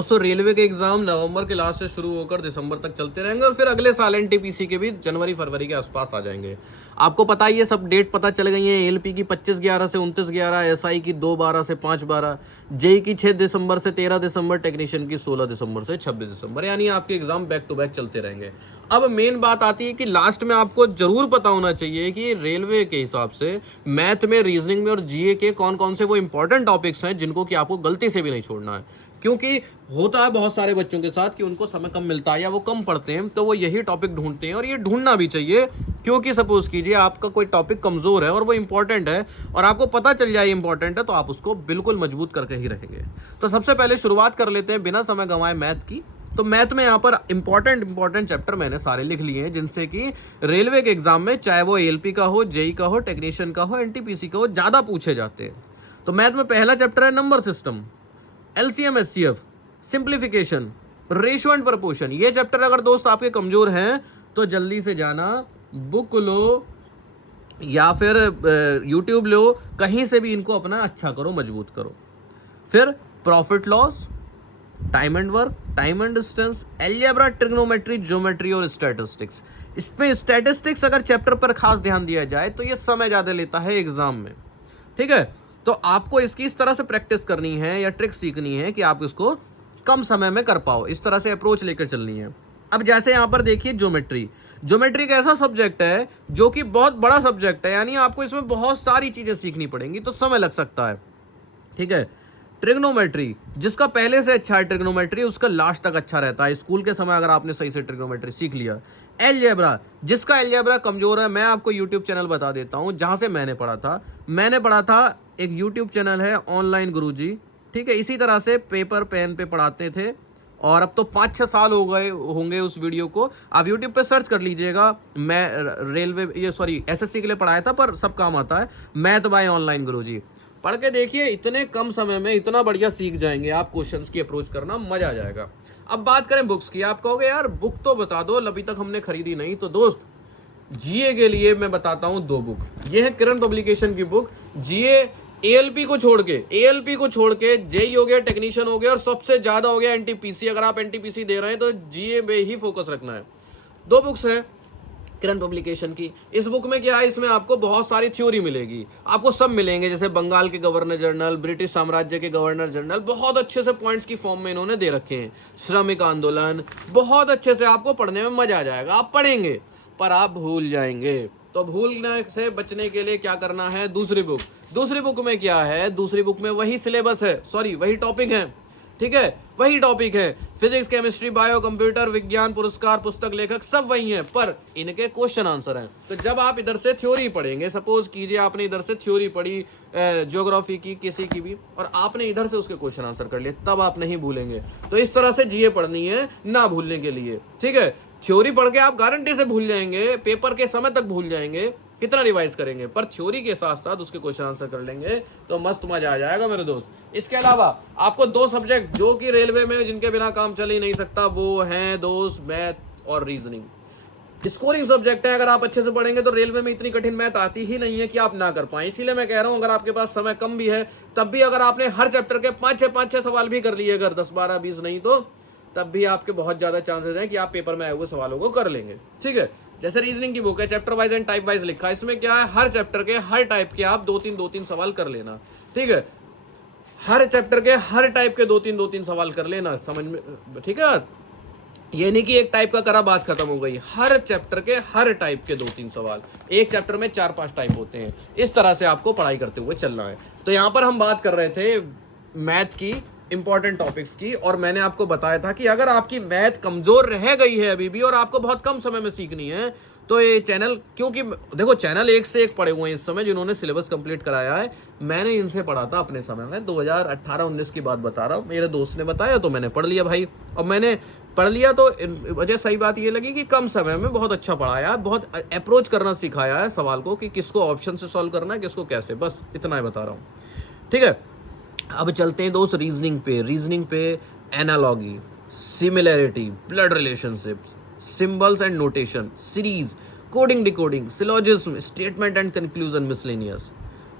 दोस्तों रेलवे के एग्जाम नवंबर के लास्ट से शुरू होकर दिसंबर तक चलते रहेंगे और फिर अगले साल एनटीपीसी के भी जनवरी फरवरी के आसपास आ जाएंगे। आपको पता ही है, सब डेट पता चल गई है। एलपी की 25/11 से 29/11, एसआई की 2/12 से 5/12, जेई की 6 दिसंबर से 13 दिसंबर, टेक्नीशियन की 16 दिसंबर से 26 दिसंबर, यानी आपके एग्जाम बैक टू बैक चलते रहेंगे। अब मेन बात आती है कि लास्ट में आपको जरूर पता होना चाहिए कि रेलवे के हिसाब से मैथ में, रीजनिंग में और जीए के कौन कौन से वो इंपॉर्टेंट टॉपिक्स हैं जिनको कि आपको गलती से भी नहीं छोड़ना है। क्योंकि होता है बहुत सारे बच्चों के साथ कि उनको समय कम मिलता है या वो कम पढ़ते हैं, तो वो यही टॉपिक ढूंढते हैं और ये ढूंढना भी चाहिए। क्योंकि सपोज कीजिए आपका कोई टॉपिक कमजोर है और वो इंपॉर्टेंट है और आपको पता चल जाए इंपॉर्टेंट है, तो आप उसको बिल्कुल मजबूत करके ही रहेंगे। तो सबसे पहले शुरुआत कर लेते हैं बिना समय गंवाए मैथ की। तो मैथ में यहाँ पर इंपॉर्टेंट चैप्टर मैंने सारे लिख लिए हैं जिनसे कि रेलवे के एग्जाम में, चाहे वो एलपी का हो, जेई का हो, टेक्नीशियन का हो, एनटीपीसी का हो, ज्यादा पूछे जाते हैं। तो मैथ में पहला चैप्टर है number system, LCM HCF, simplification, ratio and proportion. ये चैप्टर अगर दोस्त आपके कमजोर हैं तो जल्दी से जाना, बुक लो या फिर यूट्यूब लो, कहीं से भी इनको अपना अच्छा करो, मजबूत करो। फिर profit loss, time and work, time and distance, algebra, trigonometry, geometry और स्टैटिस्टिक्स। इसमें स्टैटिस्टिक्स अगर चैप्टर पर खास ध्यान दिया जाए तो ये समय ज्यादा लेता है एग्जाम में। ठीक है, तो आपको इसकी इस तरह से प्रैक्टिस करनी है या ट्रिक सीखनी है कि आप इसको कम समय में कर पाओ, इस तरह से अप्रोच लेकर चलनी है। अब जैसे यहां पर देखिए ज्योमेट्री, ज्योमेट्री एक ऐसा सब्जेक्ट है जो कि बहुत बड़ा सब्जेक्ट है, यानी आपको इसमें बहुत सारी चीजें सीखनी पड़ेंगी, तो समय लग सकता है। ठीक है, ट्रिग्नोमेट्री, जिसका पहले से अच्छा है ट्रिग्नोमेट्री, उसका लास्ट तक अच्छा रहता है स्कूल के समय अगर आपने सही से ट्रिग्नोमेट्री सीख लिया। एलजेब्रा, जिसका एलजेब्रा कमजोर है, मैं आपको यूट्यूब चैनल बता देता हूं जहां से मैंने पढ़ा था। एक यूट्यूब चैनल है ऑनलाइन गुरुजी। ठीक है, इसी तरह से पेपर पेन पे पढ़ाते थे और अब तो 5-6 साल हो गए होंगे उस वीडियो को। आप यूट्यूब पे सर्च कर लीजिएगा, मैं एसएससी के लिए पढ़ाया था, पर सब काम आता है, मैथ बाय ऑनलाइन गुरुजी। पढ़ के देखिए, इतने कम समय में इतना बढ़िया सीख जाएंगे आप, क्वेश्चंस की अप्रोच करना मजा आ जाएगा। अब बात करें बुक्स की। आप कहोगे यार बुक तो बता दो, अभी तक हमने खरीदी नहीं। तो दोस्त जीए के लिए मैं बताता हूं 2 बुक। ये है किरण पब्लिकेशन की बुक, जीए एएलपी को छोड़ के जेई हो गया, टेक्नीशियन हो गया और सबसे ज्यादा हो गया एनटीपीसी। अगर आप एनटीपीसी दे रहे हैं तो जीए में ही फोकस रखना है। 2 बुक्स है किरण पब्लिकेशन की। इस बुक में क्या है, इसमें आपको बहुत सारी थ्योरी मिलेगी, आपको सब मिलेंगे, जैसे बंगाल के गवर्नर जनरल, ब्रिटिश साम्राज्य के गवर्नर जनरल, बहुत अच्छे से पॉइंट्स की फॉर्म में इन्होंने दे रखे हैं। श्रमिक आंदोलन, बहुत अच्छे से आपको पढ़ने में मजा आ जाएगा। आप पढ़ेंगे पर आप भूल जाएंगे, तो भूलने से बचने के लिए क्या करना है, दूसरी बुक में क्या है, दूसरी बुक में वही सिलेबस है, वही टॉपिक है। ठीक है, वही टॉपिक है, फिजिक्स, केमिस्ट्री, बायो, कंप्यूटर विज्ञान, पुरस्कार, पुस्तक, लेखक सब वही हैं, पर इनके क्वेश्चन आंसर हैं। तो जब आप इधर से थ्योरी पढ़ेंगे, सपोज कीजिए आपने इधर से थ्योरी पढ़ी ज्योग्राफी की, किसी की भी, और आपने इधर से उसके क्वेश्चन आंसर कर लिए, तब आप नहीं भूलेंगे। तो इस तरह से जीए पढ़नी है ना भूलने के लिए। ठीक है, थ्योरी पढ़ के आप गारंटी से भूल जाएंगे, पेपर के समय तक भूल जाएंगे, कितना रिवाइज करेंगे, पर थ्योरी के साथ साथ उसके क्वेश्चन आंसर कर लेंगे तो मस्त मजा आ जाएगा मेरे दोस्त। इसके अलावा आपको 2 सब्जेक्ट जो कि रेलवे में जिनके बिना काम चल ही नहीं सकता, वो हैं दोस्त मैथ और रीजनिंग। स्कोरिंग सब्जेक्ट है, अगर आप अच्छे से पढ़ेंगे तो रेलवे में इतनी कठिन मैथ आती ही नहीं है कि आप ना कर पाए। इसीलिए मैं कह रहा हूं, अगर आपके पास समय कम भी है तब भी अगर आपने हर चैप्टर के 5-6 सवाल भी कर लिए, अगर 10-12-20 नहीं तो तब भी आपके बहुत ज्यादा चांसेस हैं कि आप पेपर में आए हुए सवालों को कर लेंगे। ठीक है, जैसे रीजनिंग की बुक है, chapter wise and type wise लिखा है। इसमें क्या है, हर चैप्टर के हर टाइप के आप 2-3 सवाल कर लेना। ठीक है, हर चैप्टर के हर टाइप के 2-3 सवाल कर लेना, समझ में? ठीक है, ये नहीं कि एक टाइप का करा बात खत्म हो गई, हर चैप्टर के हर टाइप के 2-3 सवाल। एक चैप्टर में 4-5 टाइप होते हैं, इस तरह से आपको पढ़ाई करते हुए चलना है। तो यहां पर हम बात कर रहे थे मैथ की, इंपॉर्टेंट टॉपिक्स की, और मैंने आपको बताया था कि अगर आपकी मैथ कमजोर रह गई है अभी भी और आपको बहुत कम समय में सीखनी है, तो ये चैनल, क्योंकि देखो चैनल एक से एक पढ़े हुए हैं इस समय जिन्होंने सिलेबस कंप्लीट कराया है। मैंने इनसे पढ़ा था अपने समय में, 2018-19 की बात बता रहा हूँ, मेरे दोस्त ने बताया तो मैंने पढ़ लिया भाई। और मैंने पढ़ लिया तो वजह सही बात ये लगी कि कम समय में बहुत अच्छा पढ़ाया, बहुत अप्रोच करना सिखाया है सवाल को, कि किसको ऑप्शन से सॉल्व करना है, किसको कैसे, बस इतना ही बता रहा हूँ। ठीक है, अब चलते हैं दोस्त रीजनिंग पे analogy, similarity, blood relationships, symbols and notation, series, coding decoding, syllogism, statement and conclusion, miscellaneous.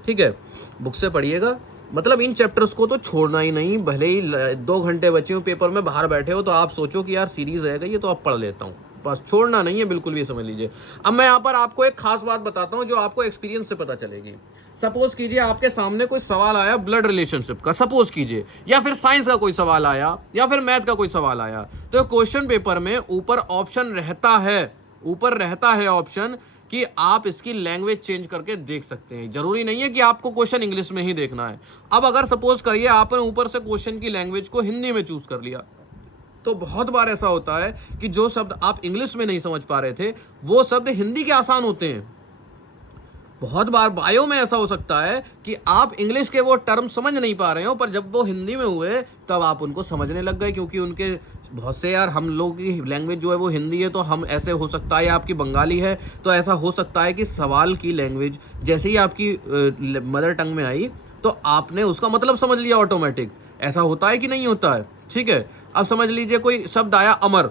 ठीक है, बुक से पढ़िएगा। मतलब इन चैप्टर्स को तो छोड़ना ही नहीं, भले ही 2 घंटे बचे हो पेपर में, बाहर बैठे हो, तो आप सोचो कि यार सीरीज है ये तो अब पढ़ लेता हूँ, बस छोड़ना नहीं है बिल्कुल भी, समझ लीजिए। अब मैं यहाँ पर आपको एक खास बात बताता हूँ जो आपको एक्सपीरियंस से पता चलेगी। सपोज कीजिए आपके सामने कोई सवाल आया ब्लड रिलेशनशिप का, सपोज कीजिए, या फिर साइंस का कोई सवाल आया, या फिर मैथ का कोई सवाल आया, तो क्वेश्चन पेपर में ऊपर ऑप्शन रहता है, ऊपर रहता है ऑप्शन कि आप इसकी लैंग्वेज चेंज करके देख सकते हैं। जरूरी नहीं है कि आपको क्वेश्चन इंग्लिश में ही देखना है। अब अगर सपोज करिए आपने ऊपर से क्वेश्चन की लैंग्वेज को हिंदी में चूज कर लिया, तो बहुत बार ऐसा होता है कि जो शब्द आप इंग्लिश में नहीं समझ पा रहे थे वो शब्द हिंदी के आसान होते हैं। बहुत बार बायो में ऐसा हो सकता है कि आप इंग्लिश के वो टर्म समझ नहीं पा रहे हो, पर जब वो हिंदी में हुए तब आप उनको समझने लग गए, क्योंकि उनके बहुत से, यार हम लोग की लैंग्वेज जो है वो हिंदी है, तो हम ऐसे हो सकता है, या आपकी बंगाली है तो ऐसा हो सकता है कि सवाल की लैंग्वेज जैसे ही आपकी मदर टंग में आई तो आपने उसका मतलब समझ लिया ऑटोमेटिक। ऐसा होता है कि नहीं होता है? ठीक है, अब समझ लीजिए कोई शब्द आया अमर,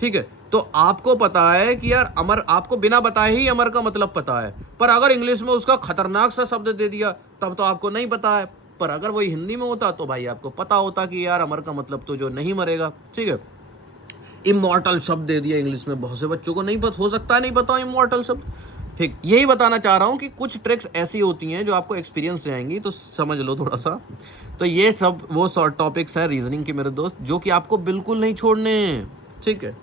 ठीक है, तो आपको पता है कि यार अमर, आपको बिना बताए ही अमर का मतलब पता है, पर अगर इंग्लिश में उसका खतरनाक सा शब्द दे दिया तब तो आपको नहीं पता है, पर अगर वही हिंदी में होता तो भाई आपको पता होता कि यार अमर का मतलब तो जो नहीं मरेगा। ठीक है, इमॉर्टल शब्द दे दिया इंग्लिश में, बहुत से बच्चों को नहीं पता, हो सकता है नहीं पता इमॉर्टल शब्द। ठीक, यही बताना चाह रहा हूँ कि कुछ ट्रिक्स ऐसी होती हैं जो आपको एक्सपीरियंस से आएंगी, तो समझ लो थोड़ा सा। तो ये सब वो शॉर्ट टॉपिक्स हैं रीजनिंग के मेरे दोस्त, जो कि आपको बिल्कुल नहीं छोड़ने हैं। ठीक है,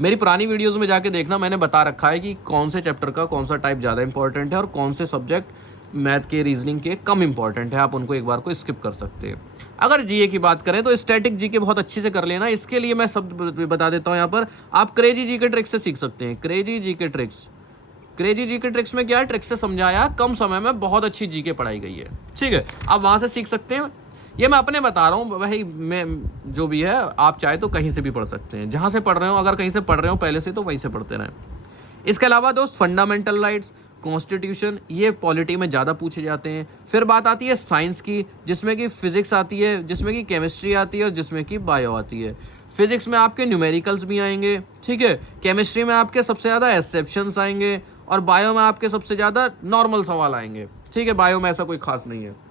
मेरी पुरानी वीडियोस में जाके देखना, मैंने बता रखा है कि कौन से चैप्टर का कौन सा टाइप ज़्यादा इंपॉर्टेंट है और कौन से सब्जेक्ट मैथ के रीजनिंग के कम इंपॉर्टेंट है। आप उनको एक बार को स्किप कर सकते हैं। अगर जीए की बात करें तो स्टैटिक जीके बहुत अच्छे से कर लेना। इसके लिए मैं सब बता देता हूँ यहाँ पर, आप क्रेजी जीके ट्रिक्स से सीख सकते हैं। Crazy GK tricks, crazy GK tricks में क्या है, ट्रिक्स से समझाया, कम समय में बहुत अच्छी जीके पढ़ाई गई है। ठीक है, आप वहाँ से सीख सकते हैं। ये मैं अपने बता रहा हूँ भाई, मैं जो भी है आप चाहे तो कहीं से भी पढ़ सकते हैं, जहाँ से पढ़ रहे हो, अगर कहीं से पढ़ रहे हो पहले से तो वहीं से पढ़ते रहें। इसके अलावा दोस्त फंडामेंटल राइट्स, कॉन्स्टिट्यूशन, ये पॉलिटी में ज़्यादा पूछे जाते हैं। फिर बात आती है साइंस की, जिसमें कि फिजिक्स आती है, जिसमें कि केमिस्ट्री आती है और जिसमें कि बायो आती है। फिजिक्स में आपके न्यूमेरिकल्स भी आएंगे, ठीक है, केमिस्ट्री में आपके सबसे ज़्यादा एक्सेप्शंस आएंगे और बायो में आपके सबसे ज़्यादा नॉर्मल सवाल आएंगे। ठीक है, बायो में ऐसा कोई खास नहीं है।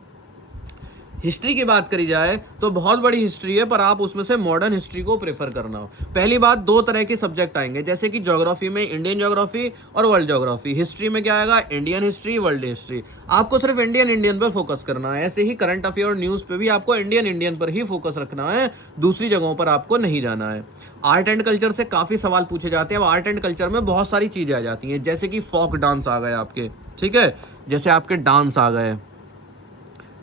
हिस्ट्री की बात करी जाए तो बहुत बड़ी हिस्ट्री है, पर आप उसमें से मॉडर्न हिस्ट्री को प्रेफर करना। पहली बात, 2 तरह के सब्जेक्ट आएंगे, जैसे कि ज्योग्राफी में इंडियन ज्योग्राफी और वर्ल्ड ज्योग्राफी। हिस्ट्री में क्या आएगा, इंडियन हिस्ट्री, वर्ल्ड हिस्ट्री। आपको सिर्फ इंडियन पर फोकस करना है। ऐसे ही करंट अफेयर और न्यूज़ पे भी आपको इंडियन पर ही फोकस रखना है, दूसरी जगहों पर आपको नहीं जाना है। आर्ट एंड कल्चर से काफ़ी सवाल पूछे जाते हैं। अब आर्ट एंड कल्चर में बहुत सारी चीज़ें आ जाती हैं, जैसे कि फोक डांस आ गए आपके, ठीक है, जैसे आपके डांस आ गए,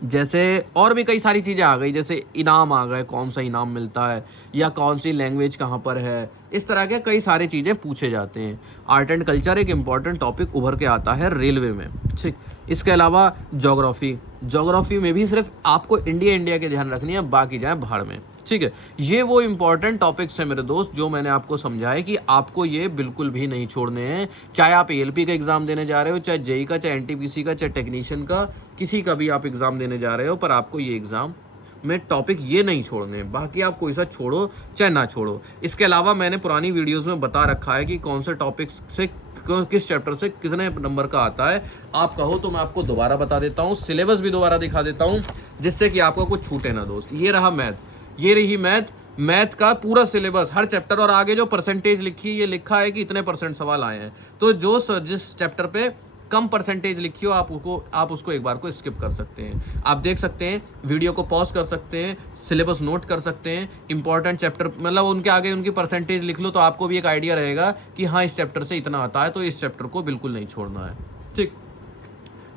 जैसे और भी कई सारी चीज़ें आ गई, जैसे इनाम आ गए, कौन सा इनाम मिलता है या कौन सी लैंग्वेज कहाँ पर है, इस तरह के कई सारी चीज़ें पूछे जाते हैं। आर्ट एंड कल्चर एक इम्पॉर्टेंट टॉपिक उभर के आता है रेलवे में। ठीक, इसके अलावा ज्योग्राफी में भी सिर्फ आपको इंडिया के ध्यान रखनी है, बाकी जाए भाड़ में। ठीक है, ये वो इंपॉर्टेंट टॉपिक्स हैं मेरे दोस्त जो मैंने आपको समझाया कि आपको ये बिल्कुल भी नहीं छोड़ने हैं। चाहे आप एएलपी का एग्ज़ाम देने जा रहे हो, चाहे जेई का, चाहे एनटीपीसी का, चाहे टेक्नीशियन का, किसी का भी आप एग्ज़ाम देने जा रहे हो, पर आपको ये एग्ज़ाम में टॉपिक ये नहीं छोड़ने हैं। बाकी आप कोई सा छोड़ो चाहे ना छोड़ो। इसके अलावा मैंने पुरानी वीडियोज़ में बता रखा है कि कौन से टॉपिक्स से किस चैप्टर से कितने नंबर का आता है। आप कहो तो मैं आपको दोबारा बता देता हूँ, सिलेबस भी दोबारा दिखा देता हूँ, जिससे कि आपको कुछ छूटे ना दोस्त। ये रहा मैथ, ये रही मैथ का पूरा सिलेबस, हर चैप्टर, और आगे जो परसेंटेज लिखी है, ये लिखा है कि इतने % सवाल आए हैं। तो जिस चैप्टर पे कम परसेंटेज लिखी हो आप उसको एक बार को स्किप कर सकते हैं। आप देख सकते हैं, वीडियो को पॉज कर सकते हैं, सिलेबस नोट कर सकते हैं, इंपॉर्टेंट चैप्टर मतलब उनके आगे उनकी परसेंटेज लिख लो, तो आपको भी एक आइडिया रहेगा कि हाँ इस चैप्टर से इतना आता है, तो इस चैप्टर को बिल्कुल नहीं छोड़ना है। ठीक,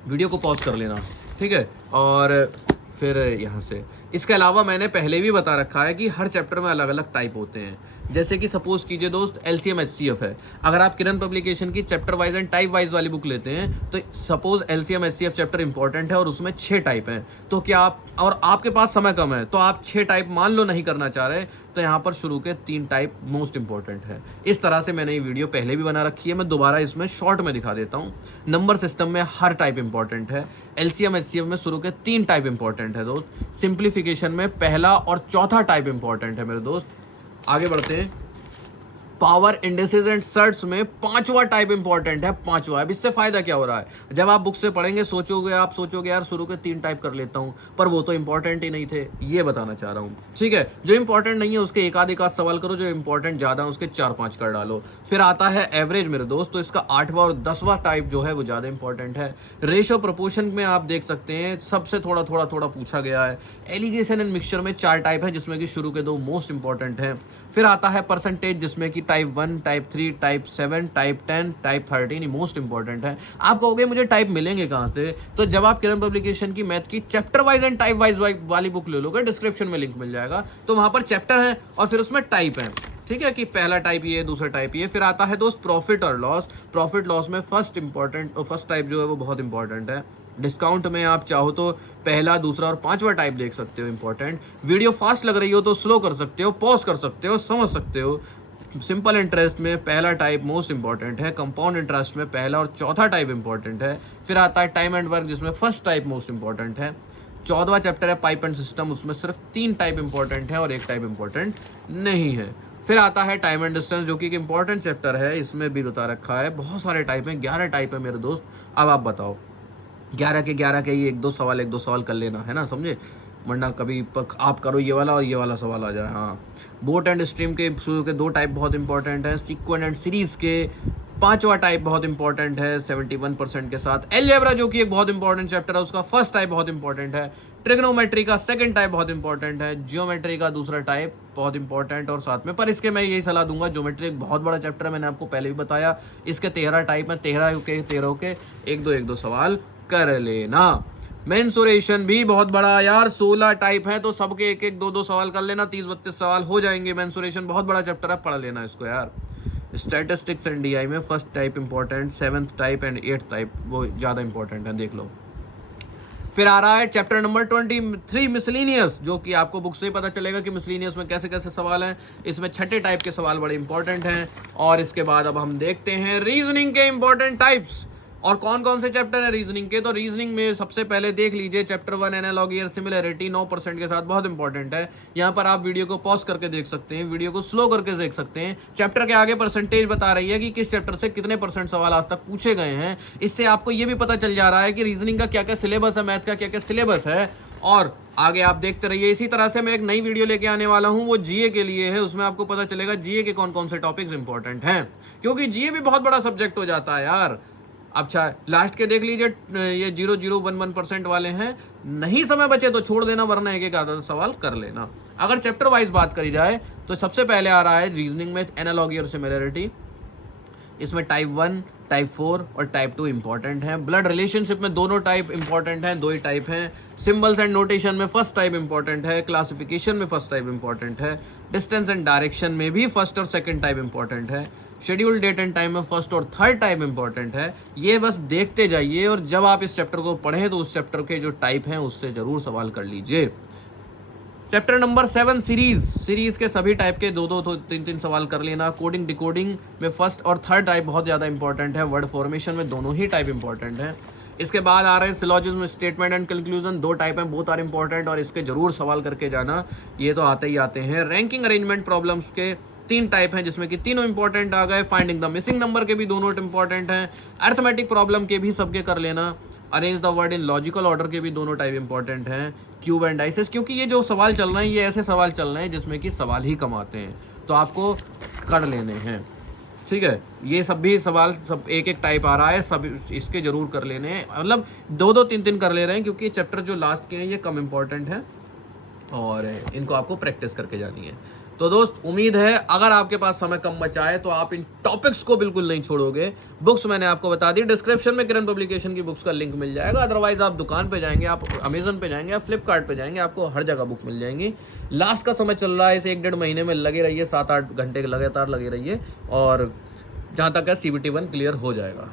वीडियो को पॉज कर लेना, ठीक है, और फिर यहाँ से। इसके अलावा मैंने पहले भी बता रखा है कि हर चैप्टर में अलग अलग टाइप होते हैं। जैसे कि सपोज कीजिए दोस्त LCM HCF है, अगर आप किरण पब्लिकेशन की chapter wise and type wise वाली बुक लेते हैं, तो suppose LCM HCF chapter important है और उसमें 6 टाइप हैं, तो क्या आप, और आपके पास समय कम है, तो आप 6 टाइप मान लो नहीं करना चाह रहे, तो यहाँ पर शुरू के 3 टाइप मोस्ट इंपॉर्टेंट है। इस तरह से मैंने ये वीडियो पहले भी बना रखी है, मैं दोबारा इसमें शॉर्ट में दिखा देता हूँ। नंबर सिस्टम में हर टाइप इंपॉर्टेंट है। LCM HCF में शुरू के 3 टाइप इंपॉर्टेंट है दोस्त। सिंप्लीफिकेशन में पहला और चौथा टाइप इंपॉर्टेंट है मेरे दोस्त। आगे बढ़ते हैं। पावर इंडिसेस एंड सर्ट्स में पांचवा टाइप इंपॉर्टेंट है, पांचवा। अब इससे फायदा क्या हो रहा है, जब आप बुक से पढ़ेंगे आप सोचोगे यार शुरू के 3 टाइप कर लेता हूं, पर वो तो इंपॉर्टेंट ही नहीं थे, ये बताना चाह रहा हूं। ठीक है, जो इंपॉर्टेंट नहीं है उसके एक आध सवाल करो, जो इंपॉर्टेंट ज्यादा है उसके 4-5 कर डालो। फिर आता है एवरेज मेरे दोस्त, तो इसका 8वां और 10वां टाइप जो है वो ज्यादा इंपॉर्टेंट है। रेशियो प्रोपोर्शन में आप देख सकते हैं सबसे थोड़ा पूछा गया है। एलिगेशन एंड मिक्सचर में 4 टाइप है, जिसमें कि शुरू के 2 मोस्ट इंपॉर्टेंट हैं। फिर आता है परसेंटेज, जिसमें कि type 1, type 3, type 7, type 10, type 13 most important है। आप कहोगे मुझे टाइप मिलेंगे कहां से, तो जब आप किरण पब्लिकेशन की मैथ की chapter wise and type wise वाली बुक ले लोगे, डिस्क्रिप्शन में लिंक मिल जाएगा, तो वहां पर चैप्टर है और फिर उसमें टाइप है। ठीक है, कि पहला टाइप ये, दूसरा टाइप ये। फिर आता है दोस्त प्रॉफिट और लॉस। प्रॉफिट लॉस में फर्स्ट टाइप जो है वो बहुत इंपॉर्टेंट है। डिस्काउंट में आप चाहो तो पहला, दूसरा और 5वां टाइप देख सकते हो, इंपॉर्टेंट। वीडियो फास्ट लग रही हो तो स्लो कर सकते हो, पॉज कर सकते हो, समझ सकते हो। सिंपल इंटरेस्ट में पहला टाइप मोस्ट इंपॉर्टेंट है। कंपाउंड इंटरेस्ट में पहला और चौथा टाइप इंपॉर्टेंट है। फिर आता है टाइम एंड वर्क, जिसमें फर्स्ट टाइप मोस्ट इंपॉर्टेंट है। 14वां चैप्टर है पाइप एंड सिस्टम, उसमें सिर्फ 3 टाइप इंपॉर्टेंट है और 1 टाइप इंपॉर्टेंट नहीं है। फिर आता है टाइम एंड डिस्टेंस, जो कि एक इंपॉर्टेंट चैप्टर है, इसमें भी बता रखा है। बहुत सारे टाइप हैं, 11 टाइप है मेरे दोस्त। अब आप बताओ, 11 के ही 1-2 सवाल कर लेना है ना, समझे, वरना कभी आप करो ये वाला और ये वाला सवाल आ जाए। हाँ, बोट एंड स्ट्रीम के शुरू के 2 टाइप बहुत इंपॉर्टेंट है। सीक्वेंट एंड सीरीज के 5वां टाइप बहुत इंपॉर्टेंट है 71% के साथ। अलजेब्रा, जो कि एक बहुत इंपॉर्टेंट चैप्टर है, उसका फर्स्ट टाइप बहुत इंपॉर्टेंट है। ट्रिग्नोमेट्री का 2nd टाइप बहुत इंपॉर्टेंट है। जियोमेट्री का 2रा टाइप बहुत इंपॉर्टेंट, और साथ में पर इसके मैं यही सलाह दूंगा, ज्योमेट्री एक बहुत बड़ा चैप्टर है, मैंने आपको पहले भी बताया। इसके 13 टाइप है, 13 के 1-2 सवाल कर लेना। मेंसुरेशन भी बहुत बड़ा यार, 16 टाइप है, तो सबके 1-2 सवाल कर लेना, 30-32 सवाल हो जाएंगे। मेंसुरेशन बहुत बड़ा चैप्टर है, पढ़ लेना इसको यार। स्टैटिस्टिक्स एंड डीआई में first type important, 7th type and 8th type वो ज्यादा इंपॉर्टेंट है, देख लो। फिर आ रहा है चैप्टर नंबर 23 मिसलेनियस, जो कि आपको बुक से ही पता चलेगा कि मिसलेनियस में कैसे कैसे सवाल हैं। इसमें 6ठे टाइप के सवाल बड़े इंपॉर्टेंट हैं। और इसके बाद अब हम देखते हैं रीजनिंग के इंपॉर्टेंट टाइप्स और कौन कौन से चैप्टर है रीजनिंग के। तो रीजनिंग में सबसे पहले देख लीजिए चैप्टर 1 एनालॉगी और सिमिलरिटी 9% के साथ बहुत इंपॉर्टेंट है। यहाँ पर आप वीडियो को पॉज करके देख सकते हैं, वीडियो को स्लो करके देख सकते हैं। चैप्टर के आगे परसेंटेज बता रही है कि किस चैप्टर से कितने % सवाल आज तक पूछे गए हैं। इससे आपको ये भी पता चल जा रहा है कि रीजनिंग का क्या क्या सिलेबस है, मैथ का क्या क्या सिलेबस है। और आगे आप देखते रहिए। इसी तरह से मैं एक नई वीडियो लेके आने वाला हूं, वो जीए के लिए है। उसमें आपको पता चलेगा जीए के कौन कौन से टॉपिक्स इंपॉर्टेंट हैं, क्योंकि जीए भी बहुत बड़ा सब्जेक्ट हो जाता है यार। अच्छा, लास्ट के देख लीजिए, ये 0.011% वाले हैं। नहीं समय बचे तो छोड़ देना, वरना एक आधा सवाल कर लेना। अगर चैप्टर वाइज बात करी जाए तो सबसे पहले आ रहा है रीजनिंग में एनालॉगी और सिमिलरिटी। इसमें टाइप 1, टाइप 4 और टाइप 2 इंपॉर्टेंट है। ब्लड रिलेशनशिप में दोनों टाइप इंपॉर्टेंट हैं, 2 ही टाइप हैं। सिंबल्स एंड नोटेशन में फर्स्ट टाइप इंपॉर्टेंट है। क्लासिफिकेशन में फर्स्ट टाइप इंपॉर्टेंट है। डिस्टेंस एंड डायरेक्शन में भी फर्स्ट और सेकंड टाइप इंपॉर्टेंट है। शेड्यूल डेट एंड टाइम में फर्स्ट और थर्ड टाइप इंपॉर्टेंट है। ये बस देखते जाइए, और जब आप इस चैप्टर को पढ़ें तो उस चैप्टर के जो टाइप हैं उससे जरूर सवाल कर लीजिए। चैप्टर नंबर 7 सीरीज के सभी टाइप के 2-2 3-3 सवाल कर लेना। कोडिंग डिकोडिंग में फर्स्ट और थर्ड टाइप बहुत ज़्यादा इंपॉर्टेंट है। वर्ड फॉर्मेशन में दोनों ही टाइप इंपॉर्टेंट है। इसके बाद आ रहे हैं syllogism, statement and conclusion, 2 type हैं, बोथ आर इंपॉर्टेंट और इसके जरूर सवाल करके जाना, ये तो आते ही आते हैं। रैंकिंग अरेंजमेंट प्रॉब्लम्स के 3 टाइप हैं, जिसमें कि तीनों इंपॉर्टेंट आ गए। फाइंडिंग द मिसिंग नंबर के भी दोनों इंपॉर्टेंट हैं। अर्थमेटिक प्रॉब्लम के भी सबके कर लेना। Arrange the word in logical order के भी दोनों टाइप इंपॉर्टेंट हैं। क्यूब एंड डाइसेस, क्योंकि ये जो सवाल चल रहे हैं ये ऐसे सवाल चल रहे हैं जिसमें कि सवाल ही कम आते हैं, तो आपको कर लेने हैं। ठीक है, ये सब भी सवाल सब एक एक टाइप आ रहा है, सब इसके जरूर कर लेने हैं। मतलब 2-2 3-3 कर ले रहे हैं, क्योंकि चैप्टर जो लास्ट के हैं ये कम इंपॉर्टेंट है और इनको आपको प्रैक्टिस करके जानी है। तो दोस्त, उम्मीद है अगर आपके पास समय कम बचा है तो आप इन टॉपिक्स को बिल्कुल नहीं छोड़ोगे। बुक्स मैंने आपको बता दी, डिस्क्रिप्शन में किरण पब्लिकेशन की बुक्स का लिंक मिल जाएगा। अदरवाइज आप दुकान पे जाएंगे, आप अमेजन पे जाएंगे, आप फ्लिपकार्ट पे जाएंगे, आपको हर जगह बुक मिल जाएंगी। लास्ट का समय चल रहा है, इस 1-1.5 महीने में लगे रहिए, 7-8 घंटे लगातार लगे रहिए, और जहाँ तक है CBT 1 क्लियर हो जाएगा।